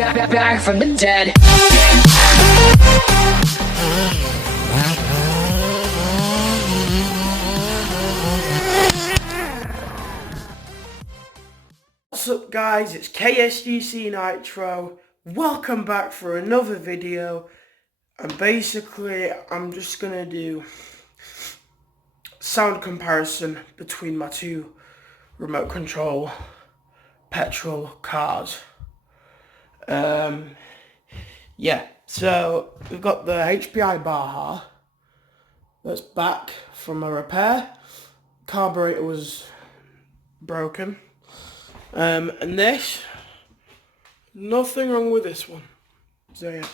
back from the dead. What's up guys, it's KSGC Nitro. Welcome back for another video. And basically I'm just gonna do sound comparison between my two remote control petrol cars. Yeah, so we've got the HPI Baja that's back from a repair. Carburetor was broken. And this, nothing wrong with this one. So yeah,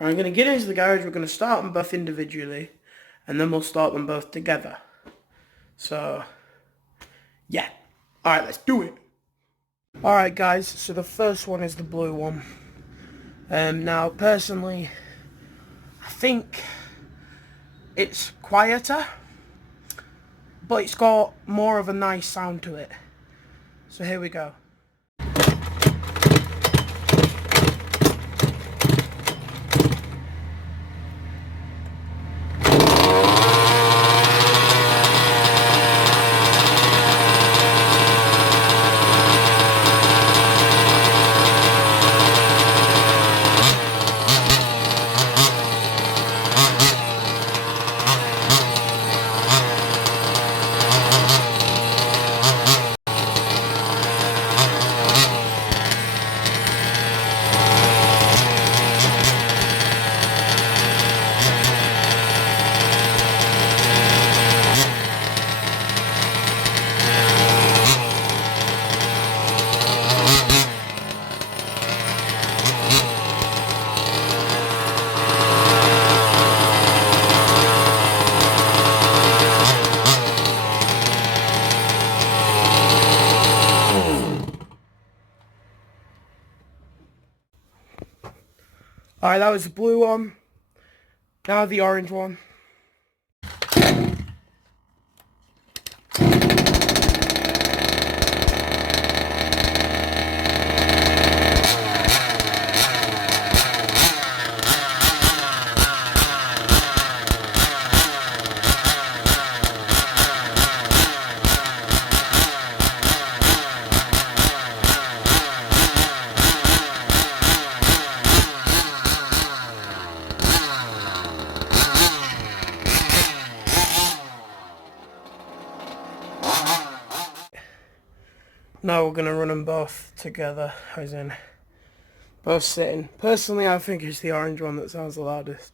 I'm going to get into the garage, we're going to start them both individually, and then we'll start them both together. So, yeah. Alright, let's do it. Alright guys, so the first one is the blue one. Now, personally, I think it's quieter, but it's got more of a nice sound to it. So here we go. Alright, that was the blue one. Now the orange one. Now we're going to run them both together, as in both sitting. Personally, I think it's the orange one that sounds the loudest.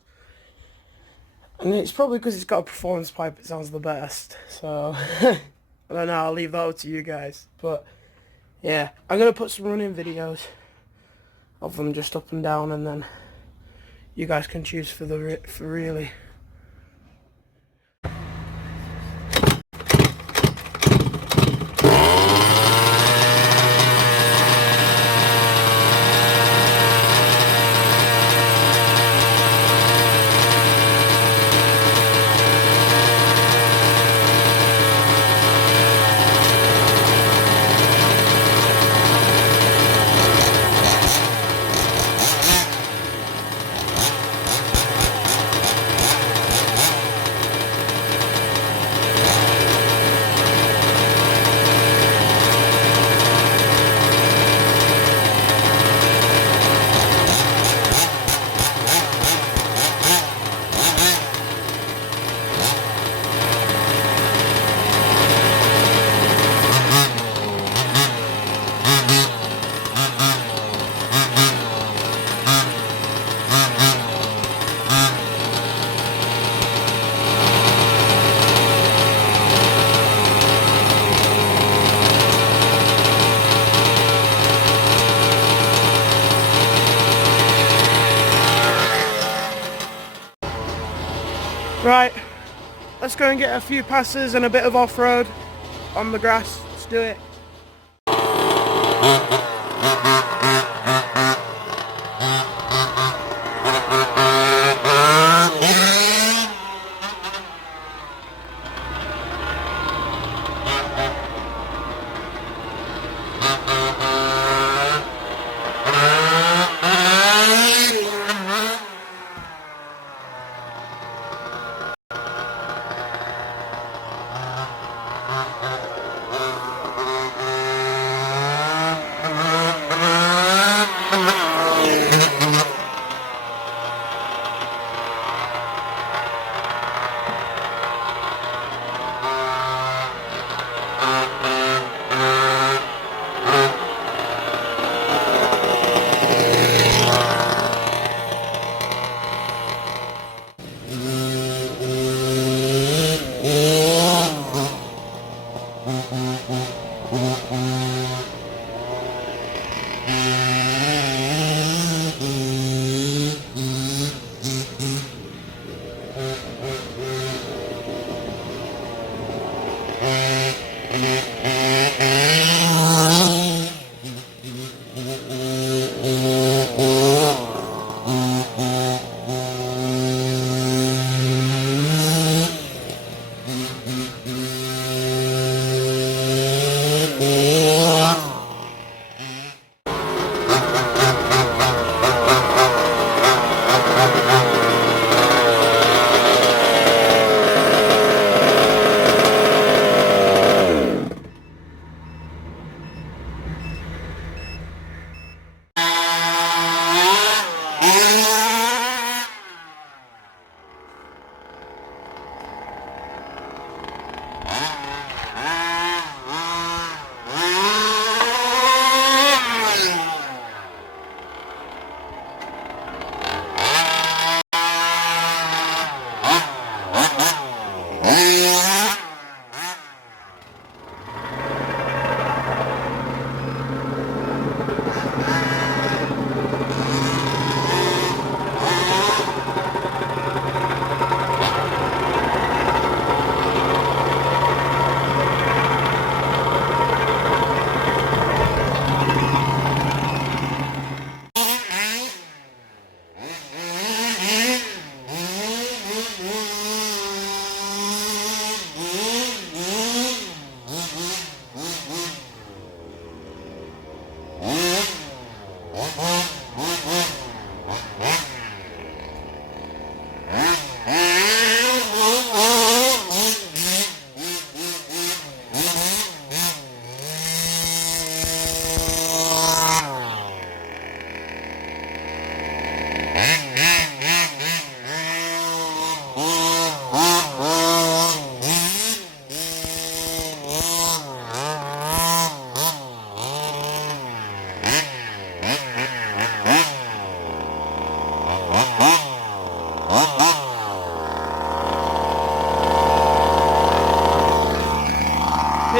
And it's probably because it's got a performance pipe it sounds the best. So, I don't know, I'll leave that up to you guys. But, yeah, I'm going to put some running videos of them just up and down, and then you guys can choose for really. Right, let's go and get a few passes and a bit of off-road on the grass. Let's do it.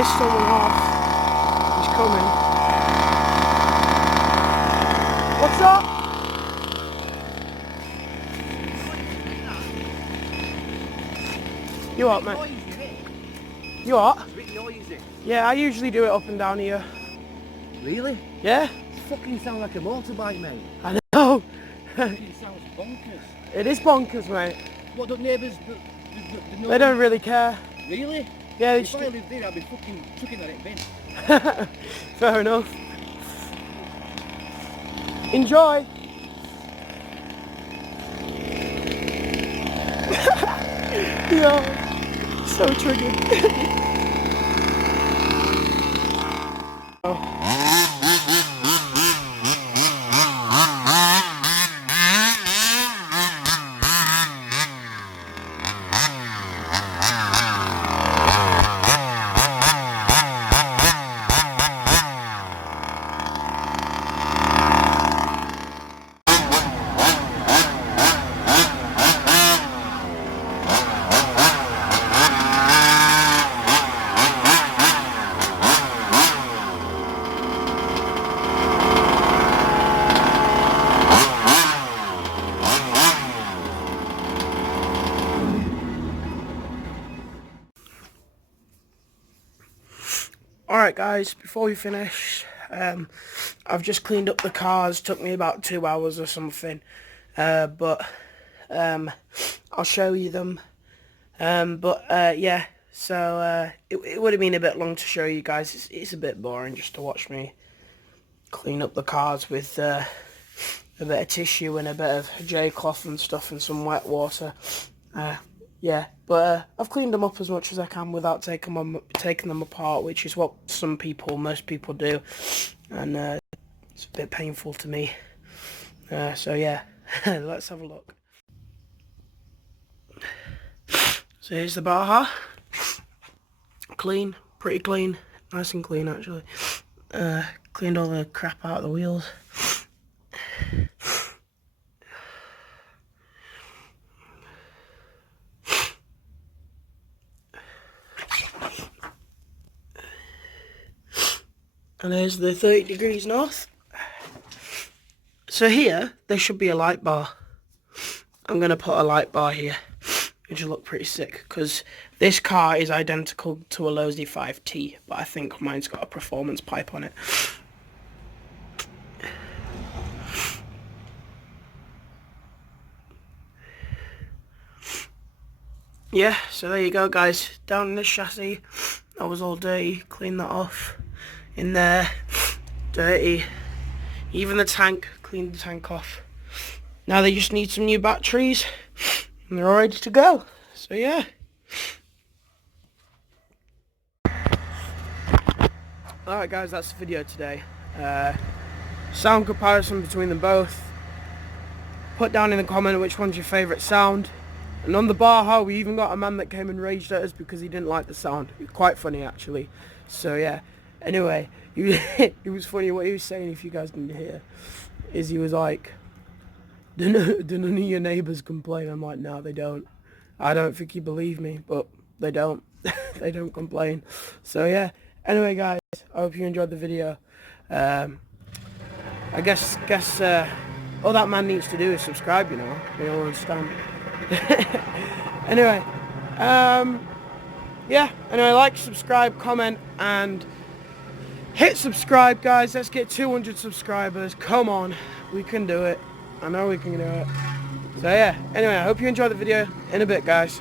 pissed someone off. He's coming. What's up? You what, mate? You what? It's a bit noisy. Yeah, I usually do it up and down here. Really? Yeah? It fucking sounds like a motorbike, mate. I know. It sounds bonkers. It is bonkers, mate. What do neighbours... They don't really care. Really? Yeah, If I lived there, I'd be fucking chucking at it bin. fair enough. Enjoy. Yeah, so triggered. Alright guys, before we finish, I've just cleaned up the cars. Took me about 2 hours or something, but I'll show you them. Yeah, so it would have been a bit long to show you guys. It's a bit boring just to watch me clean up the cars with a bit of tissue and a bit of J-cloth and stuff and some wet water. Yeah, but I've cleaned them up as much as I can without taking them apart, which is what most people do, and it's a bit painful to me. So yeah, let's have a look. So here's the Baja. Clean, pretty clean, nice and clean actually. Cleaned all the crap out of the wheels. And there's the 30 degrees north. So here, there should be a light bar. I'm going to put a light bar here, which will look pretty sick, because this car is identical to a Losi 5T, but I think mine's got a performance pipe on it. Yeah, so there you go guys, down in this chassis. That was all dirty, clean that off. In there, dirty. Even the tank, cleaned the tank off. Now they just need some new batteries and they're all ready to go. So yeah. Alright guys, that's the video today. Sound comparison between them both. Put down in the comment which one's your favourite sound. And on the Baja, we even got a man that came and raged at us because he didn't like the sound. It was quite funny actually. So yeah. Anyway, it was funny what he was saying, if you guys didn't hear, is he was like, do none of your neighbours complain? I'm like, no, they don't. I don't think you believe me, but they don't. They don't complain. So yeah, anyway guys, I hope you enjoyed the video. I guess all that man needs to do is subscribe, you know, you'll understand. Anyway, yeah, anyway, like, subscribe, comment, and hit subscribe, guys. Let's get 200 subscribers. Come on, we can do it. I know we can do it. So yeah, anyway, I hope you enjoyed the video. In a bit, guys.